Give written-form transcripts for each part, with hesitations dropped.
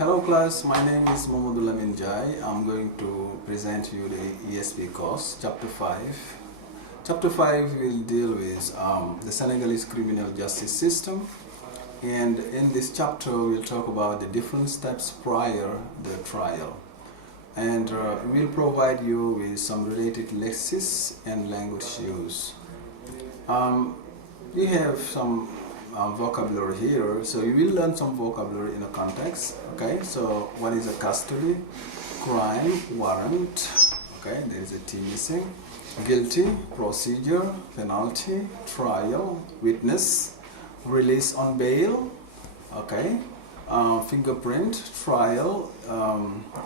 Hello class, my name is LAMINE. I'm going to present you the ESP course, Chapter 5. Chapter 5 will deal with the Senegalese criminal justice system, and in this chapter we'll talk about the different steps prior the trial, and we'll provide you with some related lexis and language use. We have some vocabulary here, so you will learn some vocabulary in a context. Okay, so what is a custody, crime, warrant, okay, there is a T missing, guilty, procedure, penalty, trial, witness, release on bail, okay, fingerprint, trial,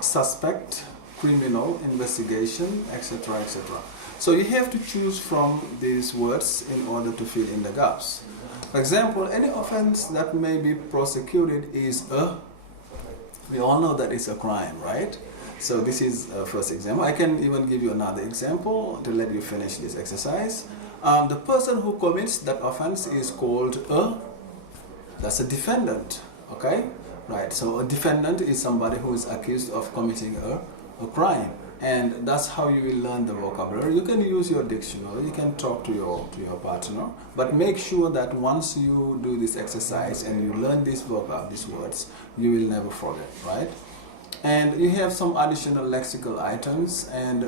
suspect, criminal, investigation, etc., etc. So you have to choose from these words in order to fill in the gaps. For example, any offense that may be prosecuted is we all know that it's a crime, right? So this is a first example. I can even give you another example to let you finish this exercise. The person who commits that offense is called that's a defendant, okay? Right, so a defendant is somebody who is accused of committing a crime. And that's how you will learn the vocabulary. You can use your dictionary, you can talk to your partner, but make sure that once you do this exercise and you learn these words, you will never forget, right? And you have some additional lexical items and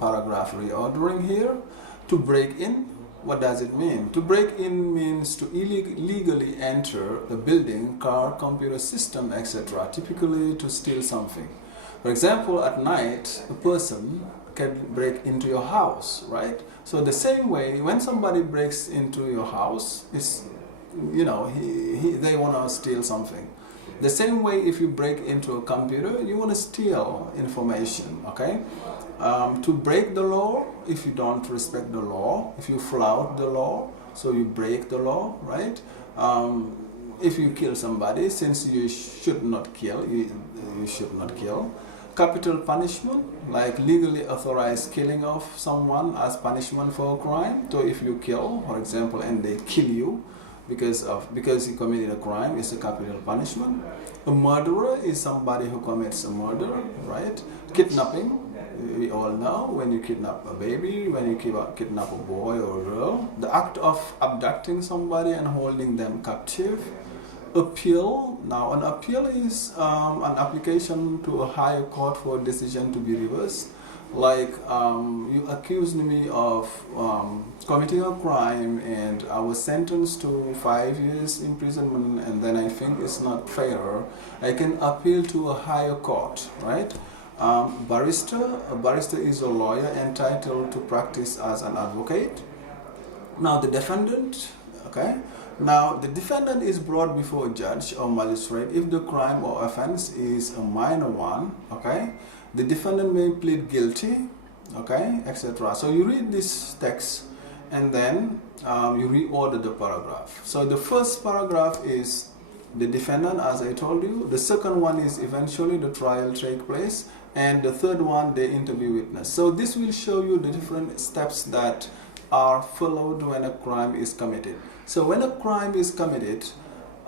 paragraph reordering here. To break in, what does it mean? To break in means to illegally enter a building, car, computer system, etc., typically to steal something. For example, at night, a person can break into your house, right? So the same way, when somebody breaks into your house, it's, you know, they want to steal something. The same way, if you break into a computer, you want to steal information, okay? To break the law, if you don't respect the law, if you flout the law, so you break the law, right? If you kill somebody, since you should not kill, you should not kill. Capital punishment, like legally authorized killing of someone as punishment for a crime. So if you kill, for example, and they kill you because you committed a crime, it's a capital punishment. A murderer is somebody who commits a murder, right? Kidnapping, we all know, when you kidnap a baby, when you kidnap a boy or a girl. The act of abducting somebody and holding them captive. Appeal, now an appeal is an application to a higher court for a decision to be reversed. Like you accused me of committing a crime and I was sentenced to 5 years imprisonment, and then I think it's not fair. I can appeal to a higher court, right? A barrister is a lawyer entitled to practice as an advocate. Now the defendant, okay? Now, the defendant is brought before a judge or magistrate if the crime or offense is a minor one, okay? The defendant may plead guilty, okay, etc. So you read this text and then you reorder the paragraph. So the first paragraph is the defendant, as I told you. The second one is eventually the trial take place. And the third one, the interview witness. So this will show you the different steps that are followed when a crime is committed. So when a crime is committed,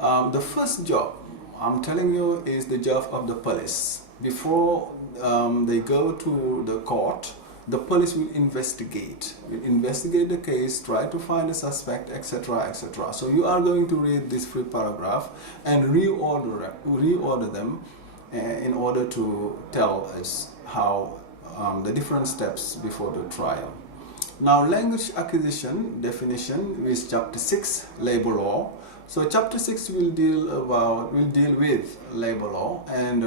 the first job, I'm telling you, is the job of the police. Before they go to the court, the police will investigate the case, try to find a suspect, etc., etc. So you are going to read this free paragraph and reorder them in order to tell us how the different steps before the trial. Now, language acquisition definition with Chapter 6, labor law. So Chapter 6 will deal with labor law, and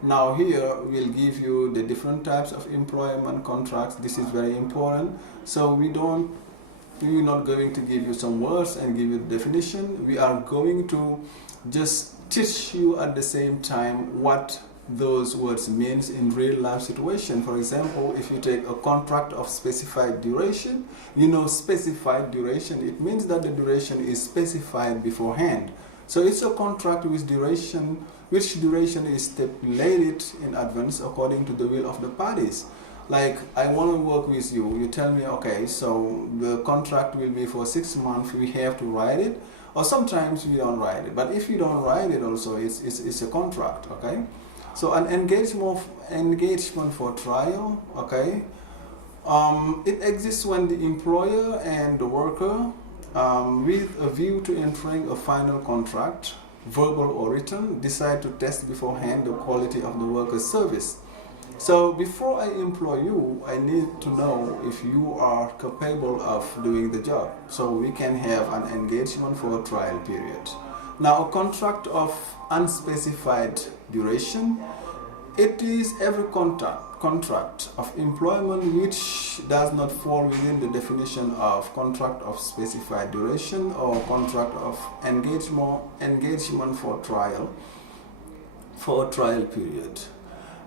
now here we'll give you the different types of employment contracts. This is very important. So we're not going to give you some words and give you the definition. We are going to just teach you at the same time what those words means in real life situation. For example, if you take a contract of specified duration, you know specified duration, it means that the duration is specified beforehand. So it's a contract with duration, which duration is stipulated in advance according to the will of the parties. Like, I want to work with you, you tell me, okay, so the contract will be for 6 months, we have to write it. or sometimes we don't write it. But if you don't write it also, it's a contract, okay? So an engagement for trial, okay? It exists when the employer and the worker, with a view to entering a final contract, verbal or written, decide to test beforehand the quality of the worker's service. So before I employ you, I need to know if you are capable of doing the job. So we can have an engagement for a trial period. Now, a contract of unspecified duration, it is every contract of employment which does not fall within the definition of contract of specified duration or contract of engagement for a trial period.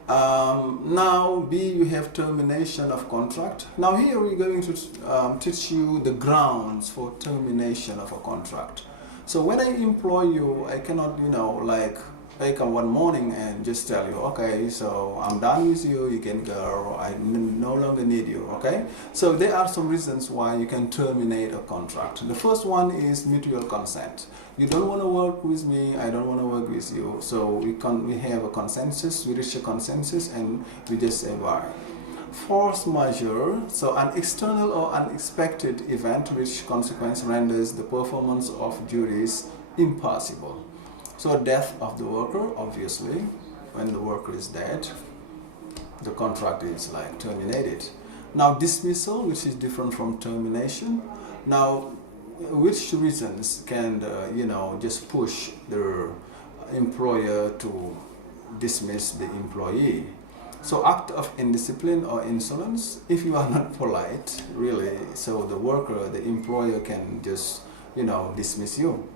Now, B, you have termination of contract. Now here we're going to teach you the grounds for termination of a contract. So when I employ you, I cannot, like wake up one morning and just tell you, okay, so I'm done with you, you can go, I no longer need you, okay? So there are some reasons why you can terminate a contract. The first one is mutual consent. You don't want to work with me, I don't want to work with you, so we have a consensus, we reach a consensus, and we just say bye. Force majeure, so an external or unexpected event which consequence renders the performance of duties impossible. So death of the worker, obviously, when the worker is dead, the contract is like terminated. Now dismissal, which is different from termination. Now, which reasons can just push the employer to dismiss the employee? So act of indiscipline or insolence, if you are not polite, really, so the worker, the employer can just, dismiss you.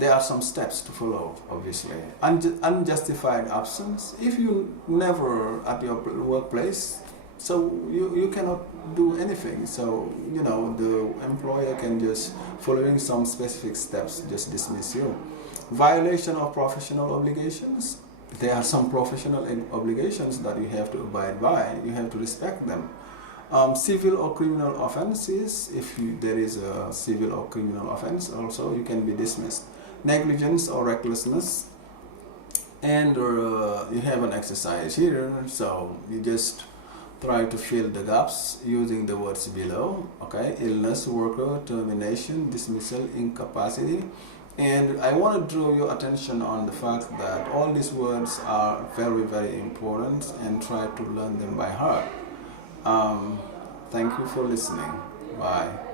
There are some steps to follow, obviously. Unjustified absence, if you never at your workplace, so you cannot do anything. So, the employer can just, following some specific steps, just dismiss you. Violation of professional obligations. There are some professional obligations that you have to abide by. You have to respect them. Civil or criminal offenses, if there is a civil or criminal offense also, you can be dismissed. Negligence or recklessness, and you have an exercise here, so you just try to fill the gaps using the words below, okay? Illness, worker, termination, dismissal, incapacity. And I want to draw your attention on the fact that all these words are very, very important, and try to learn them by heart. Thank you for listening. Bye.